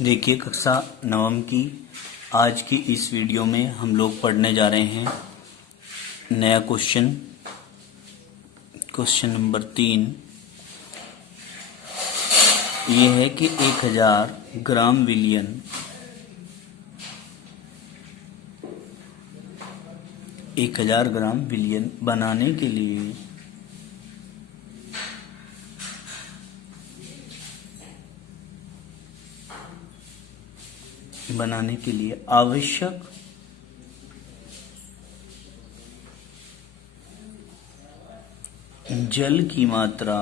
देखिए कक्षा नवम की आज की इस वीडियो में हम लोग पढ़ने जा रहे हैं नया क्वेश्चन नंबर 3। ये है कि 1000 ग्राम विलियन 1000 ग्राम विलियन बनाने के लिए आवश्यक जल की मात्रा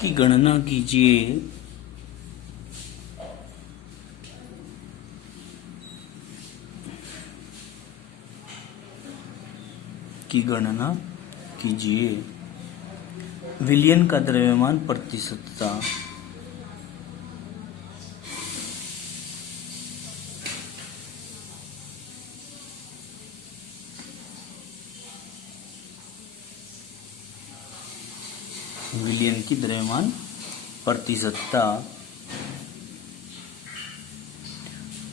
की गणना कीजिए। विलियन का द्रव्यमान प्रतिशतता विलियन की द्रव्यमान प्रतिशतता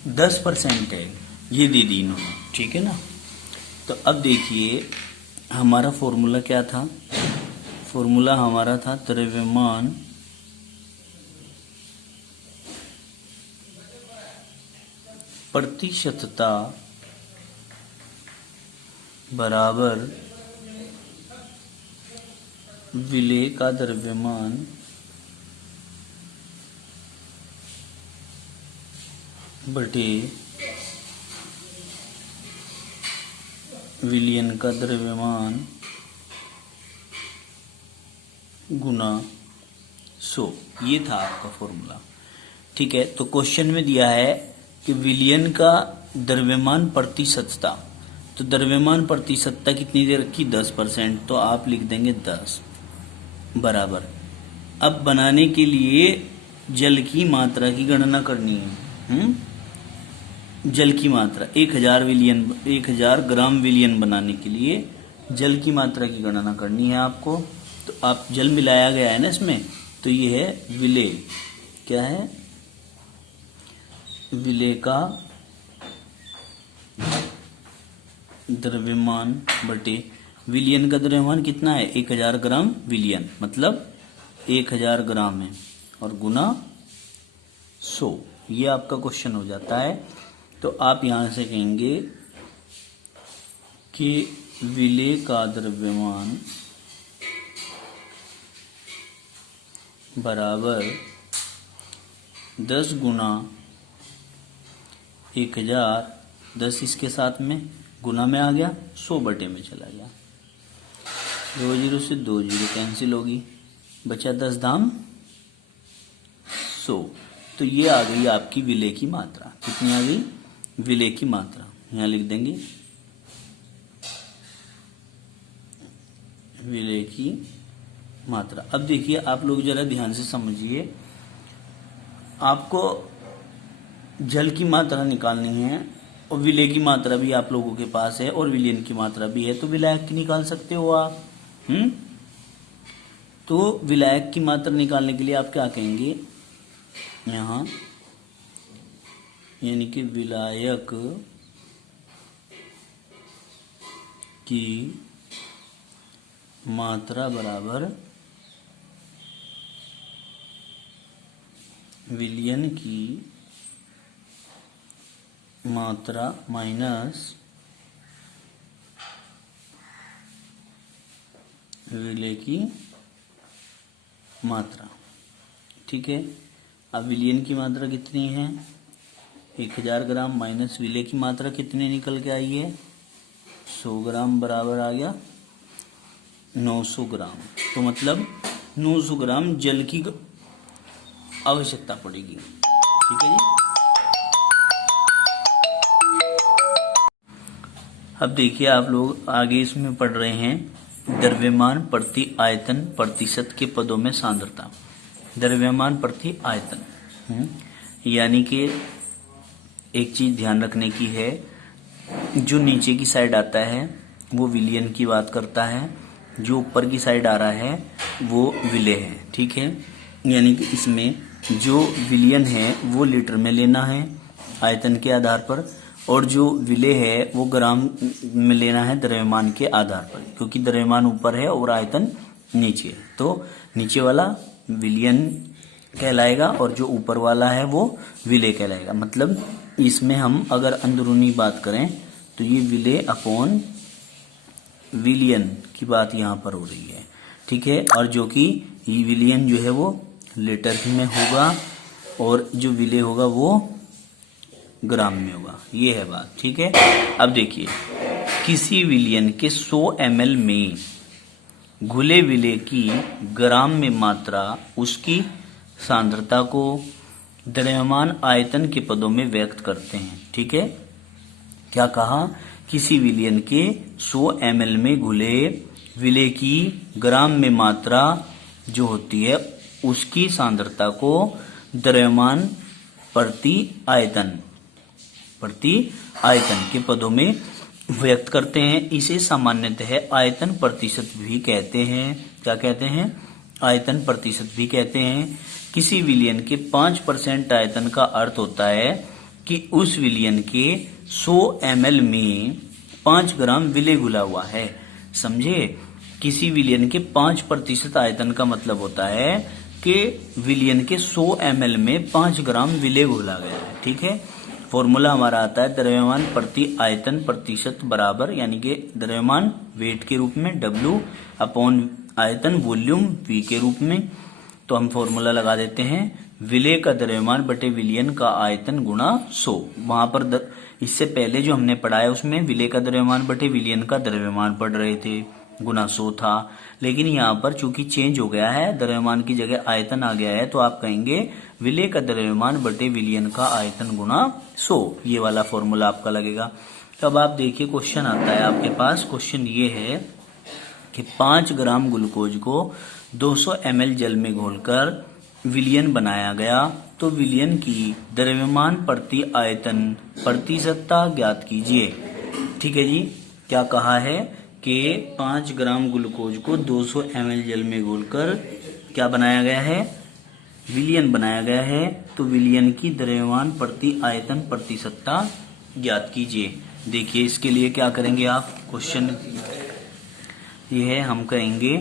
10% है, ये दे दी इन्होंने, ठीक है ना। तो अब देखिए हमारा फॉर्मूला क्या था। फॉर्मूला हमारा था द्रव्यमान प्रतिशतता बराबर विलेय का द्रव्यमान बटे विलियन का द्रव्यमान गुना 100। ये था आपका फॉर्मूला, ठीक है। तो क्वेश्चन में दिया है कि विलियन का द्रव्यमान प्रतिशतता, तो द्रव्यमान प्रतिशतता कितनी दे रखी 10%, तो आप लिख देंगे 10 बराबर। अब बनाने के लिए जल की मात्रा की गणना करनी है। जल की मात्रा 1000 ग्राम विलियन बनाने के लिए जल की मात्रा की गणना करनी है आपको। तो आप जल मिलाया गया है ना इसमें, तो ये है विलेय। क्या है? विलेय का द्रव्यमान बटे विलियन का द्रव्यमान कितना है 1000 ग्राम विलियन, मतलब 1000 ग्राम है, और गुना 100। ये आपका क्वेश्चन हो जाता है। तो आप यहां से कहेंगे कि विलेय का द्रव्यमान बराबर 10 गुना 1000, 10 इसके साथ में गुना में आ गया, 100 बटे में चला गया। 2 जीरो से 2 जीरो कैंसिल होगी, बचा 10 दाम 100। तो ये आ गई आपकी विलेय की मात्रा। कितनी आ गई? विलेय की मात्रा यहां लिख देंगे, विलेय की मात्रा। अब देखिए आप लोग जरा ध्यान से समझिए, आपको जल की मात्रा निकालनी है और विलेय की मात्रा भी आप लोगों के पास है और विलियन की मात्रा भी है, तो विलायक की निकाल सकते हो आप। तो विलायक की मात्रा निकालने के लिए आप क्या कहेंगे यहां, यानी कि विलायक की मात्रा बराबर विलियन की मात्रा माइनस विलेय की मात्रा, ठीक है। अब विलियन की मात्रा कितनी है 1000 ग्राम, माइनस विलेय की मात्रा कितनी निकल के आई है 100 ग्राम, बराबर आ गया 900 ग्राम। तो मतलब 900 ग्राम जल की आवश्यकता पड़ेगी, ठीक है जी। अब देखिए आप लोग आगे इसमें पढ़ रहे हैं द्रव्यमान प्रति आयतन प्रतिशत के पदों में सांद्रता। द्रव्यमान प्रति आयतन, यानी कि एक चीज ध्यान रखने की है, जो नीचे की साइड आता है वो विलियन की बात करता है, जो ऊपर की साइड आ रहा है वो विलेय है, ठीक है। यानी कि इसमें जो विलियन है वो लीटर में लेना है आयतन के आधार पर, और जो विलेय है वो ग्राम में लेना है द्रव्यमान के आधार पर, क्योंकि द्रव्यमान ऊपर है और आयतन नीचे है, तो नीचे वाला विलियन कहलाएगा और जो ऊपर वाला है वो विलेय कहलाएगा। मतलब इसमें हम अगर अंदरूनी बात करें तो ये विलेय अपॉन विलियन की बात यहाँ पर हो रही है, ठीक है। और जो कि ये विलियन जो है वो लीटर में होगा और जो विलेय होगा वो ग्राम में होगा, ये है बात, ठीक है। अब देखिए, किसी विलियन के 100 ml में घुले विलेय की ग्राम में मात्रा उसकी सांद्रता को द्रव्यमान आयतन के पदों में व्यक्त करते हैं, ठीक है। क्या कहा, किसी विलियन के 100 ml में घुले विलेय की ग्राम में मात्रा जो होती है उसकी सांद्रता को द्रव्यमान प्रति आयतन के पदों में व्यक्त करते हैं। इसे सामान्यतः आयतन प्रतिशत भी कहते हैं। क्या कहते हैं? आयतन प्रतिशत भी कहते हैं। किसी विलियन के 5% आयतन का अर्थ होता है कि उस विलियन के 100 ml में 5 ग्राम विलेय घुला हुआ है। समझे? किसी विलियन के 5% आयतन का मतलब होता है कि विलियन के 100 ml में 5 ग्राम विलेय घुला गया है, ठीक है। फॉर्मूला हमारा आता है द्रव्यमान प्रति आयतन प्रतिशत बराबर, यानी कि द्रव्यमान वेट के रूप में W अपॉन आयतन वॉल्यूम V के रूप में। तो हम फॉर्मूला लगा देते हैं, विलेय का द्रव्यमान बटे विलियन का आयतन गुणा 100। वहां पर इससे पहले जो हमने पढ़ा है उसमें विलेय का द्रव्यमान बटे विलियन का द्रव्यमान पढ़ रहे थे, गुणा 100 था। लेकिन यहाँ पर चूंकि चेंज हो गया है, द्रव्यमान की जगह आयतन आ गया है, तो आप कहेंगे विलेय का द्रव्यमान बटे विलियन का आयतन गुणा 100। ये वाला फॉर्मूला आपका लगेगा। अब आप देखिए क्वेश्चन आता है आपके पास। क्वेश्चन ये है कि 5 ग्राम ग्लूकोज को 200 ml जल में घोलकर विलियन बनाया गया, तो विलियन की द्रव्यमान प्रति आयतन प्रतिशतता ज्ञात कीजिए। ठीक है जी। क्या कहा है कि 5 ग्राम ग्लूकोज को 200 ml जल में घोलकर क्या बनाया गया है? विलियन बनाया गया है। तो विलियन की द्रव्यमान प्रति आयतन प्रतिशतता ज्ञात कीजिए। देखिए इसके लिए क्या करेंगे आप, क्वेश्चन ये है, हम कहेंगे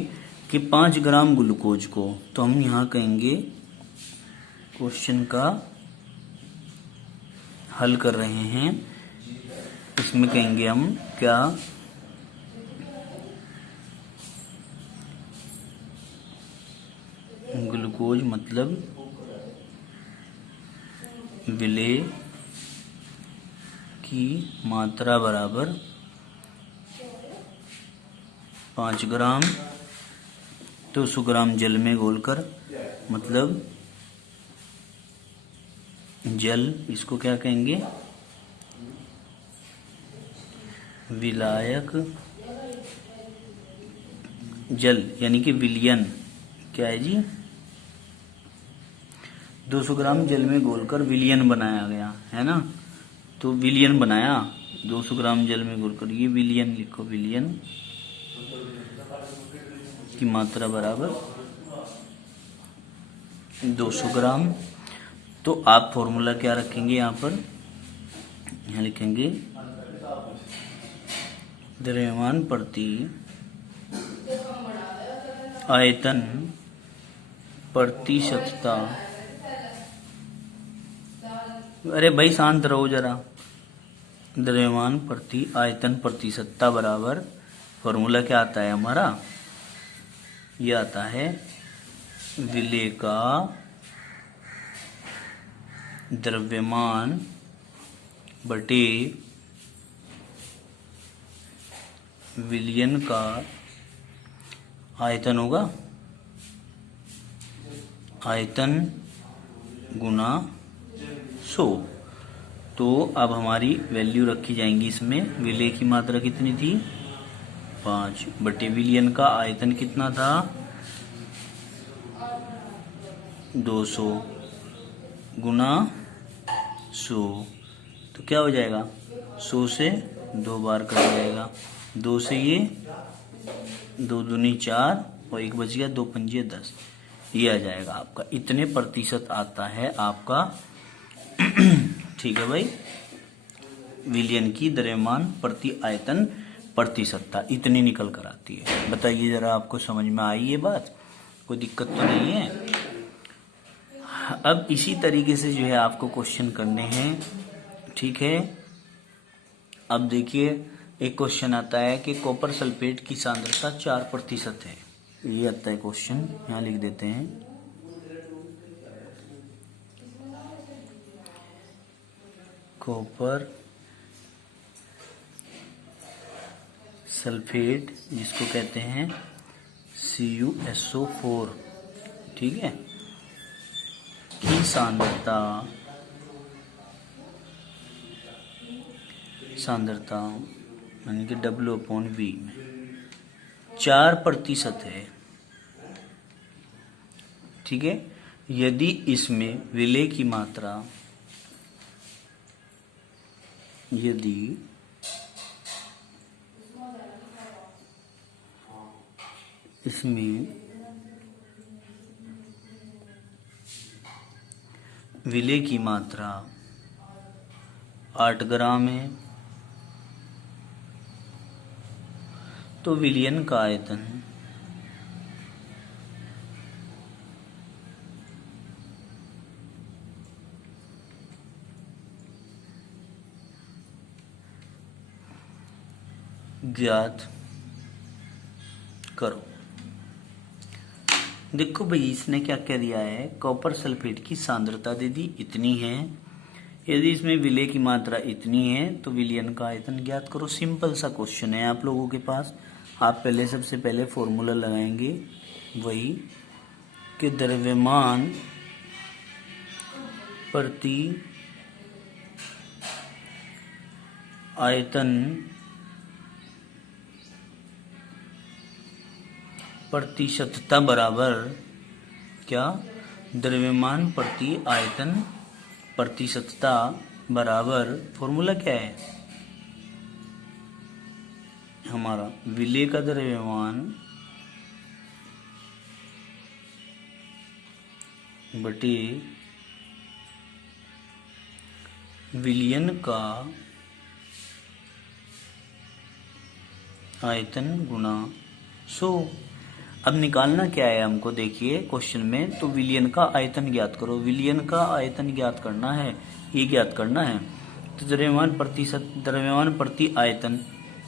कि 5 ग्राम ग्लूकोज को, तो हम यहाँ कहेंगे क्वेश्चन का हल कर रहे हैं, इसमें कहेंगे हम क्या, ग्लूकोज मतलब विलेय की मात्रा बराबर 5 ग्राम 200 ग्राम जल में घोलकर, मतलब जल, इसको क्या कहेंगे, विलायक जल, यानी कि विलियन। क्या है जी? 200 ग्राम जल में घोलकर विलियन बनाया गया है ना। तो विलियन बनाया 200 ग्राम जल में घोलकर, ये विलियन लिखो, विलियन की मात्रा बराबर 200 ग्राम। तो आप फॉर्मूला क्या रखेंगे यहाँ पर, यहाँ लिखेंगे द्रव्यमान प्रति आयतन प्रतिशतता, अरे भाई शांत रहो जरा, द्रव्यमान प्रति आयतन प्रतिशतता बराबर, फॉर्मूला क्या आता है हमारा, यह आता है विलेय का द्रव्यमान बटे विलियन का आयतन होगा, आयतन गुना 100। तो अब हमारी वैल्यू रखी जाएंगी इसमें। विलेय की मात्रा कितनी थी? 5 बटे विलियन का आयतन कितना था? 200 गुना 100। तो क्या हो जाएगा, 100 से 2 बार कट जाएगा, 2 से ये 2 दूनी 4 और 1 बच गया, 2 पंजे 10, ये आ जाएगा आपका। इतने प्रतिशत आता है आपका ठीक है भाई, विलयन की द्रव्यमान प्रति आयतन प्रतिशतता इतनी निकल कर आती है। बताइए जरा, आपको समझ में आई ये बात? कोई दिक्कत तो नहीं है? अब इसी तरीके से जो है आपको क्वेश्चन करने हैं, ठीक है। अब देखिए एक क्वेश्चन आता है कि कॉपर सल्फेट की सांद्रता 4% है। ये आता है क्वेश्चन, यहाँ लिख देते हैं। कॉपर सल्फेट जिसको कहते हैं CuSO4, ठीक है, की सांद्रता यानी कि W/V में 4% है, ठीक है। यदि इसमें विलेय की मात्रा, यदि इसमें विलेय की मात्रा 8 ग्राम है तो विलयन का आयतन ज्ञात करो। देखो भाई, इसने क्या कह दिया है, कॉपर सल्फेट की सांद्रता दे दी इतनी है, यदि इसमें विलेय की मात्रा इतनी है तो विलयन का आयतन ज्ञात करो। सिंपल सा क्वेश्चन है आप लोगों के पास। आप पहले सबसे पहले फॉर्मूला लगाएंगे वही कि द्रव्यमान प्रति आयतन प्रतिशतता बराबर क्या, द्रव्यमान प्रति आयतन प्रतिशतता बराबर, फॉर्मूला क्या है हमारा, विलेय का द्रव्यमान बटे विलयन का आयतन गुणा 100। अब निकालना क्या है हमको, देखिए क्वेश्चन में, तो विलयन का आयतन ज्ञात करो। विलयन का आयतन ज्ञात करना है, ये ज्ञात करना है। तो द्रव्यमान प्रति आयतन,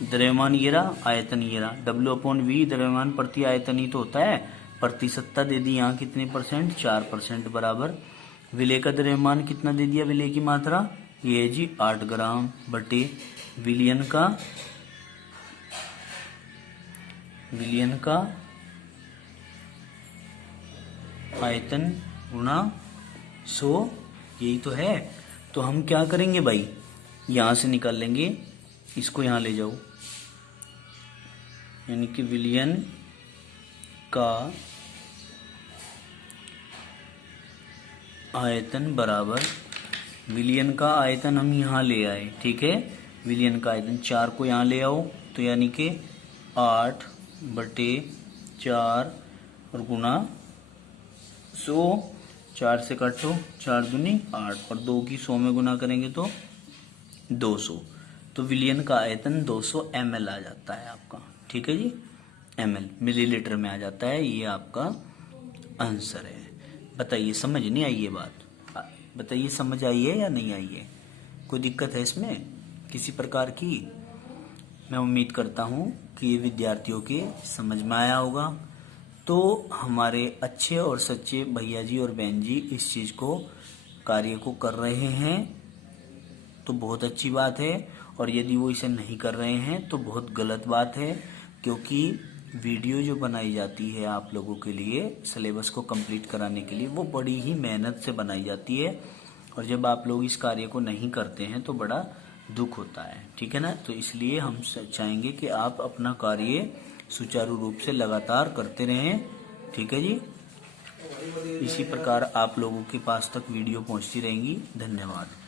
द्रव्यमान ये रहा, आयतन ये रहा, W/V द्रव्यमान प्रति आयतन ही तो होता है। प्रतिशतता दे दी यहाँ कितने %, 4% बराबर। विलेय का द्रव्यमान कितना दे दिया, विलेय की मात्रा ये है जी 8 ग्राम बटे विलयन का आयतन गुणा 100, यही तो है। तो हम क्या करेंगे भाई, यहां से निकाल लेंगे, इसको यहां ले जाओ, यानी कि विलयन का आयतन बराबर, विलयन का आयतन हम यहां ले आए, ठीक है। विलयन का आयतन 4 को यहां ले आओ, तो यानी कि 8/4 और गुणा 100, 4 से काटो, 4 दूनी 8 और 2 की 100 में गुना करेंगे तो 200। तो विलयन का आयतन 200 ml आ जाता है आपका, ठीक है जी, ml मिलीलीटर में आ जाता है। ये आपका आंसर है। बताइए समझ नहीं आई ये बात? बताइए समझ आई है या नहीं आई है? कोई दिक्कत है इसमें किसी प्रकार की? मैं उम्मीद करता हूँ कि ये विद्यार्थियों के समझ में आया होगा। तो हमारे अच्छे और सच्चे भैया जी और बहन जी इस चीज़ को, कार्य को कर रहे हैं तो बहुत अच्छी बात है, और यदि वो इसे नहीं कर रहे हैं तो बहुत गलत बात है, क्योंकि वीडियो जो बनाई जाती है आप लोगों के लिए सिलेबस को कंप्लीट कराने के लिए, वो बड़ी ही मेहनत से बनाई जाती है, और जब आप लोग इस कार्य को नहीं करते हैं तो बड़ा दुख होता है, ठीक है ना। तो इसलिए हम चाहेंगे कि आप अपना कार्य सुचारू रूप से लगातार करते रहें, ठीक है जी। इसी प्रकार आप लोगों के पास तक वीडियो पहुंचती रहेंगी। धन्यवाद।